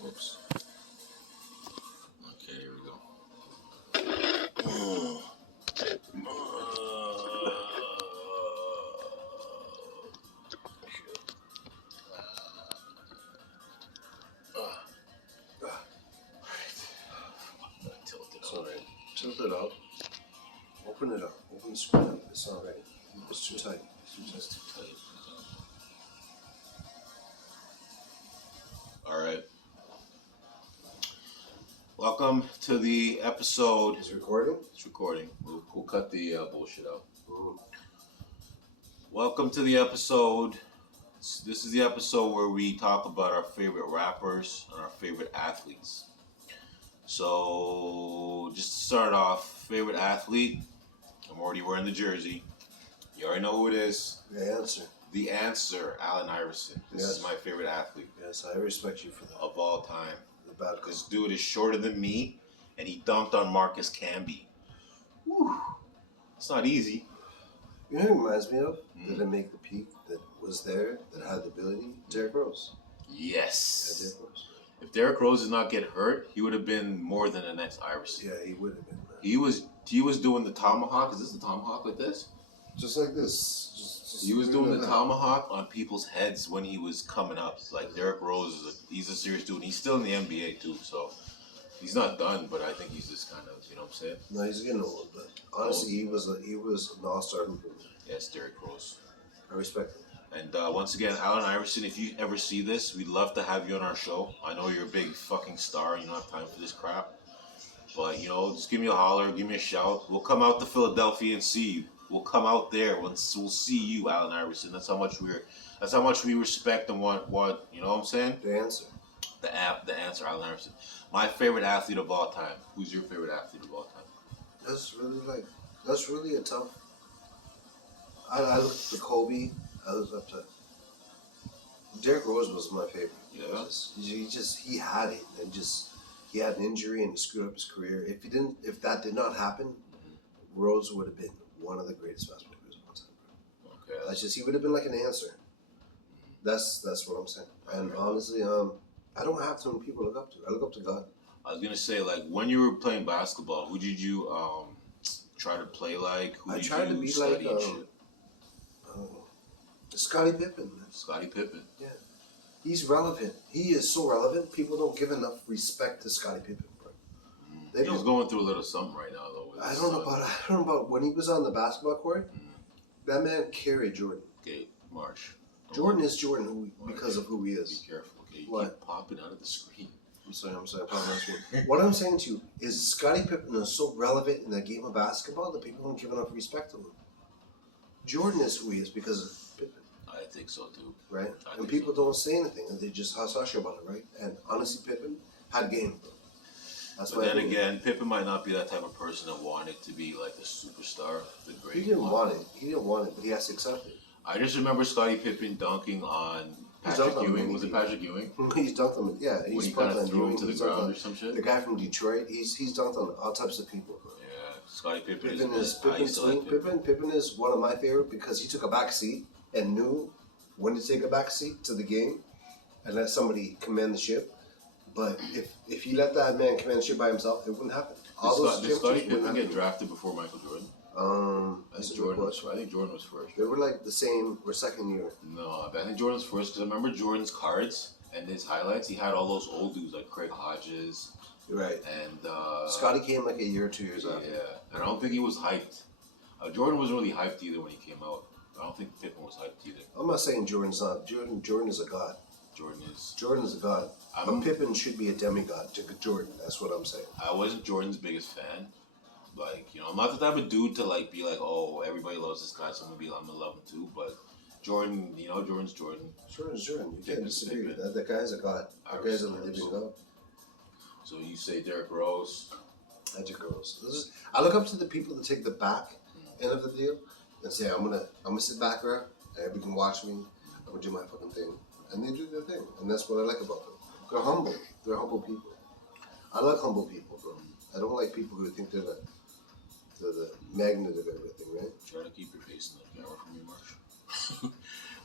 Whoops. Okay, here we go. Tilt it It's all alright. Tilt it up. Open it up. Open the screen up. It's alright. It's too tight. It's too tight. All right. Welcome to the episode. Is it recording? It's recording. We'll cut the bullshit out. Mm. Welcome to the episode. This is the episode where we talk about our favorite rappers and our favorite athletes. So, just to start off, favorite athlete. I'm already wearing the jersey. You already know who it is. The answer. The answer, Allen Iverson. This is my favorite athlete. Yes, I respect you for that. Of all time. The bad This dude is shorter than me, and he dunked on Marcus Camby. Whew. It's not easy. You know who it reminds me of? That didn't make the peak, that was there, that had the ability? Derrick Rose. Yes. Yeah, Derrick Rose. If Derrick Rose did not get hurt, he would have been more than the next Iverson. Yeah, he would have been, man. He was doing the tomahawk. Is this the tomahawk like this? Just like this. Just He was doing the tomahawk on people's heads when he was coming up. Like Derrick Rose, he's a serious dude. He's still in the NBA too, so he's not done. But I think he's just kind of, you know what I'm saying? No, he's getting old, but honestly, he was an all-star hooper. Yes, Derrick Rose. I respect him. And once again, Allen Iverson, if you ever see this, we'd love to have you on our show. I know you're a big fucking star and you don't have time for this crap. But, you know, just give me a holler, give me a shout. We'll come out to Philadelphia and see you. We'll come out there. We'll see you, Allen Iverson. That's how much we respect and want, you know what I'm saying? The answer. The answer, Allen Iverson. My favorite athlete of all time. Who's your favorite athlete of all time? That's really a tough. I look to Kobe. I look up to Derrick Rose was my favorite. Yeah. He had it, and he had an injury and he screwed up his career. If that did not happen, Rose would have been one of the greatest basketball players of all time. Okay. He would have been like an answer. That's what I'm saying. And honestly, I don't have too many people to look up to. I look up to God. I was gonna say, like, when you were playing basketball, who did you try to play like? I tried to be like Scottie Pippen. Scottie Pippen. Yeah. He's relevant. He is so relevant. People don't give enough respect to Scottie Pippen, bro. He's going through a little something right now, though. I don't know about when he was on the basketball court. That man carried Jordan. Okay, Marsh. Jordan is Jordan because of who he is. Be careful, okay? You What? keep popping out of the screen. I'm sorry. What I'm saying to you is Scottie Pippen is so relevant in the game of basketball that people don't give enough respect to him. Jordan is who he is because of Pippen. I think so, too. Right? And people don't say anything, and they just hush about it, right? And honestly, Pippen had game. That's but then again, Pippen might not be that type of person that wanted to be like the superstar, the great. He didn't want it, but he has to accept it. I just remember Scottie Pippen dunking on Patrick Ewing. Was it Patrick Ewing? He's dunked on him, yeah. When he kind of threw him to the ground or some shit? The guy from Detroit, he's dunked on all types of people. Bro. Yeah, Scottie Pippen Pippen is one of my favorite because he took a back seat and knew when to take a back seat to the game and let somebody command the ship. But if he let that man command the ship by himself, it wouldn't happen. Did Scottie Pippen get drafted before Michael Jordan? I think Jordan was first. They were like the same or second year. No, I think Jordan was first because I remember Jordan's cards and his highlights. He had all those old dudes like Craig Hodges. Right. And Scottie came like a year or 2 years after. Yeah, and I don't think he was hyped. Jordan wasn't really hyped either when he came out. I don't think Pippen was hyped either. I'm not saying Jordan's not. Jordan is a god. Jordan is a god. But Pippen should be a demigod to Jordan. That's what I'm saying. I wasn't Jordan's biggest fan. Like, you know, I'm not the type of dude to like be like, oh, everybody loves this guy, so I'm gonna love him too. But Jordan, you know, Jordan's Jordan. Jordan's Jordan. You can't disagree. That guy's a god. That guy's a living god. So you say Derrick Rose? Derrick Rose. I look up to the people that take the back end of the deal and say, I'm gonna sit back there, and everybody can watch me. I'm gonna do my fucking thing, and they do their thing, and that's what I like about them. They're humble. They're humble people. I like humble people, bro. I don't like people who think they're the magnet of everything, right? Try to keep your face in the camera for me, Marsh.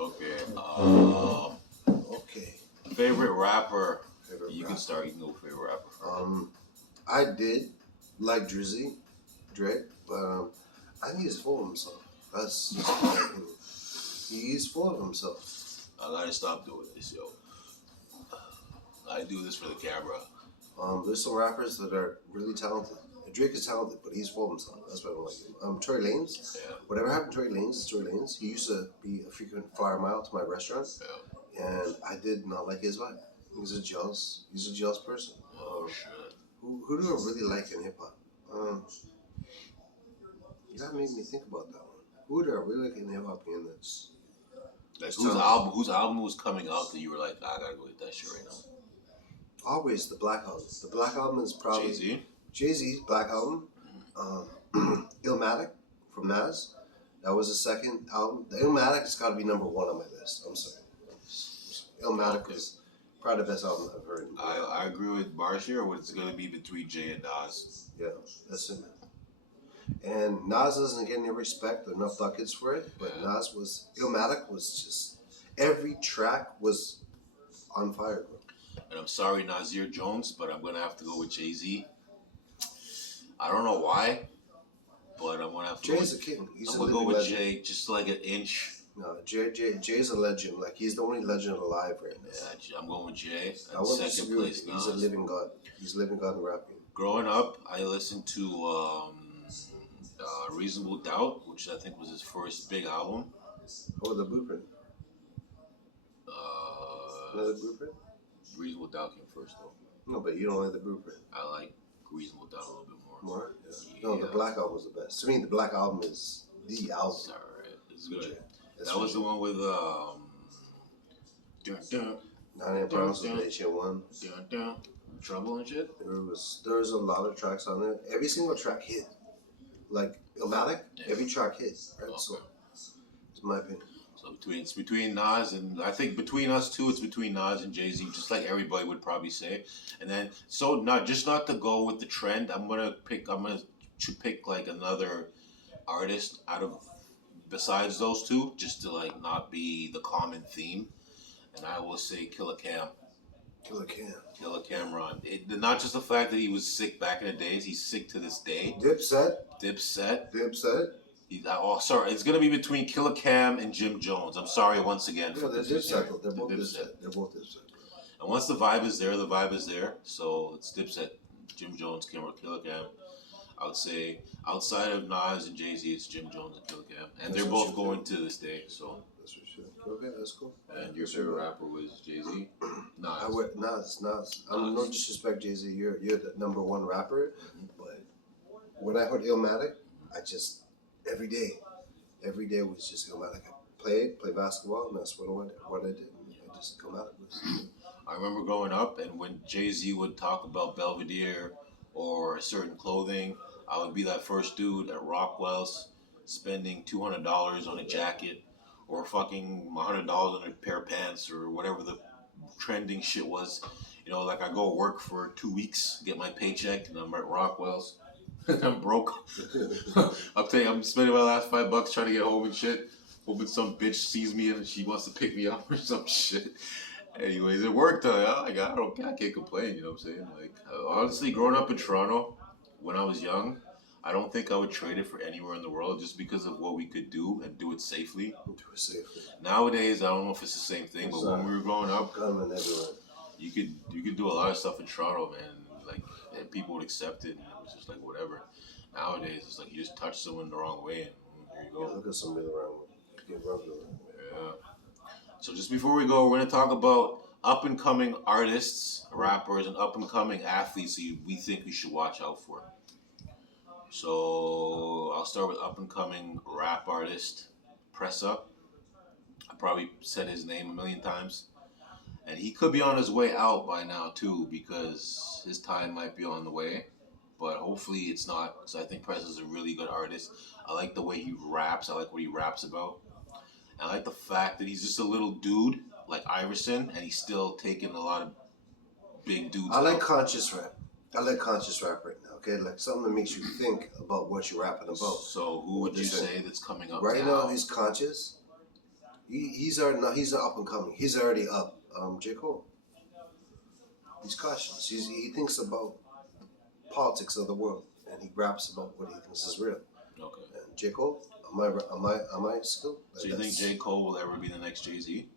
Okay. Okay. Favorite rapper. You You can start. You can go with favorite rapper. I did like Drizzy, Drake, but I think he's full of himself. That's just my opinion. He's full of himself. I gotta stop doing this, yo. I do this for the camera. There's some rappers that are really talented. Drake is talented, but he's full of himself. That's why I don't like him. Tory Lanez. Yeah. Whatever happened to Tory Lanez is Tory Lanez. He used to be a frequent flyer mile to my restaurant, and I did not like his vibe. He's a jealous person. Oh shit. Who do I really like in hip hop? You gotta make me think about that one. Who do I really like in hip hop in this? Like whose album was coming out that you were like, I gotta go get that shit right now? Always the Black Album. The Black Album is probably Jay-Z's Black Album. Illmatic from Nas. That was the second album. The Illmatic has got to be number one on my list. I'm sorry. Illmatic is probably the best album I've heard. I agree with Martian, or it's gonna be between Jay and Nas. Yeah, that's it. And Nas doesn't get any respect or enough buckets for it, but Illmatic was just, every track was on fire, bro. And I'm sorry, Nasir Jones, but I'm gonna have to go with Jay-Z. I don't know why, but I'm gonna have to. Jay's a king. I'm gonna go with legend. Jay, just like an inch. No, Jay's a legend. Like, he's the only legend alive right now. Yeah, I'm going with Jay. I wouldn't disagree with you. He's a living god. He's a living god in rapping. Growing up, I listened to Reasonable Doubt, which I think was his first big album. Oh, The Blueprint. The Blueprint? Reasonable Doubt came first, though. No, but you don't like The Blueprint. I like Reasonable Doubt a little bit more. More? Yeah. No, the Black Album was the best. To me, the Black Album is the album. It's alright. It's good. That was the one with dun, dun, 99 Problems with HN1. Dun, dun, Trouble and shit. There was a lot of tracks on there. Every single track hit. Like Illmatic, every track hit. Right? Okay. So it's my opinion. So it's between Nas and, I think between us two, it's between Nas and Jay-Z, just like everybody would probably say. And then, so not to go with the trend, I'm gonna pick like another artist out of, besides those two, just to like not be the common theme. And I will say Killer Cam. Killer Cameron. Not just the fact that he was sick back in the days, he's sick to this day. Dipset. Sorry, it's gonna be between Killer Cam and Jim Jones. I'm sorry once again. Yeah, they're Dipset. They're both Dipset. And once the vibe is there, the vibe is there. So it's Dipset, Jim Jones, Killer Cam. I would say outside of Nas and Jay-Z, it's Jim Jones and Killer Cam, and they're both going to this day. So that's for sure. Okay, that's cool. And your favorite rapper was Jay-Z? Nas. No disrespect, Jay-Z. You're the number one rapper, but when I heard Illmatic, I just every day was just Illmatic. I play basketball, and that's what I did. I just come out with. I remember growing up, and when Jay-Z would talk about Belvedere or certain clothing, I would be that first dude at Rockwell's spending $200 on a jacket or fucking $100 on a pair of pants or whatever the trending shit was. You know, like I go work for 2 weeks, get my paycheck, and I'm at Rockwell's. I'm broke. I'll tell you, I'm spending my last $5 trying to get home and shit. Hoping some bitch sees me and she wants to pick me up or some shit. Anyways, it worked. I can't complain. You know what I'm saying? Like, honestly, growing up in Toronto, when I was young, I don't think I would trade it for anywhere in the world just because of what we could do and do it safely. Nowadays, I don't know if it's the same thing, but when we were growing up, you could do a lot of stuff in Toronto, man. Like, and people would accept it, and it was just like whatever. Nowadays, it's like you just touch someone the wrong way, and there you go. Yeah, look at somebody the wrong way. Get rubbed over. Yeah. So just before we go, we're going to talk about up-and-coming artists, rappers, and up-and-coming athletes that we think we should watch out for. So I'll start with up-and-coming rap artist, Press Up. I probably said his name a million times. And he could be on his way out by now, too, because his time might be on the way. But hopefully it's not, because I think Press is a really good artist. I like the way he raps. I like what he raps about. I like the fact that he's just a little dude like Iverson, and he's still taking a lot of big dudes. I like conscious rap. I like conscious rap right now. Okay, like something that makes you think about what you're rapping about. So who would you say that's coming up right now? He's conscious. He's an up and coming. He's already up. J. Cole. He's cautious. He thinks about politics of the world, and he raps about what he thinks is real. Okay. And J Cole, am I skilled? So you think J. Cole will ever be the next Jay-Z?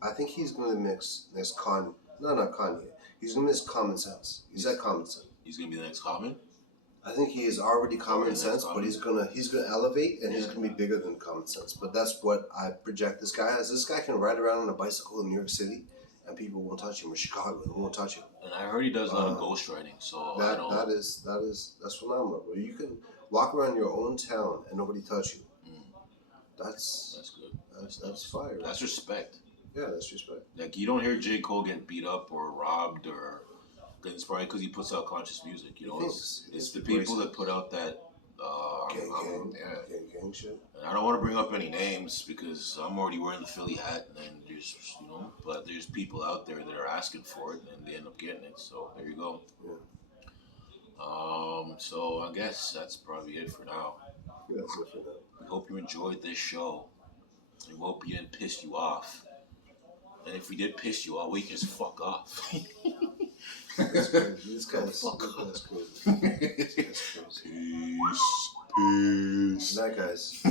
I think he's gonna mix next Kanye. No, not Kanye. He's gonna mix common sense. He's at common sense. He's gonna be the next Common? I think he is already common Next sense, Common? but he's gonna elevate, and he's gonna be bigger than common sense. But that's what I project this guy as. This guy can ride around on a bicycle in New York City, and people won't touch him. Or Chicago, they won't touch him. And I heard he does a lot of ghostwriting, so I don't... That's phenomenal. Bro. You can walk around your own town and nobody touch you. That's good. That's fire. That's respect. Yeah, that's respect. Like, you don't hear J. Cole get beat up or robbed or... It's probably because he puts out conscious music, you know? It's the people that put out that... gang shit. And I don't want to bring up any names because I'm already wearing the Philly hat, and there's, you know, but there's people out there that are asking for it, and they end up getting it. So there you go. Yeah. So I guess that's probably it for now. Yeah, that's it for now. We hope you enjoyed this show. We hope we didn't piss you off. And if we did piss you off, we just fuck off. This guy's crazy. Peace. Peace. Good night, guys.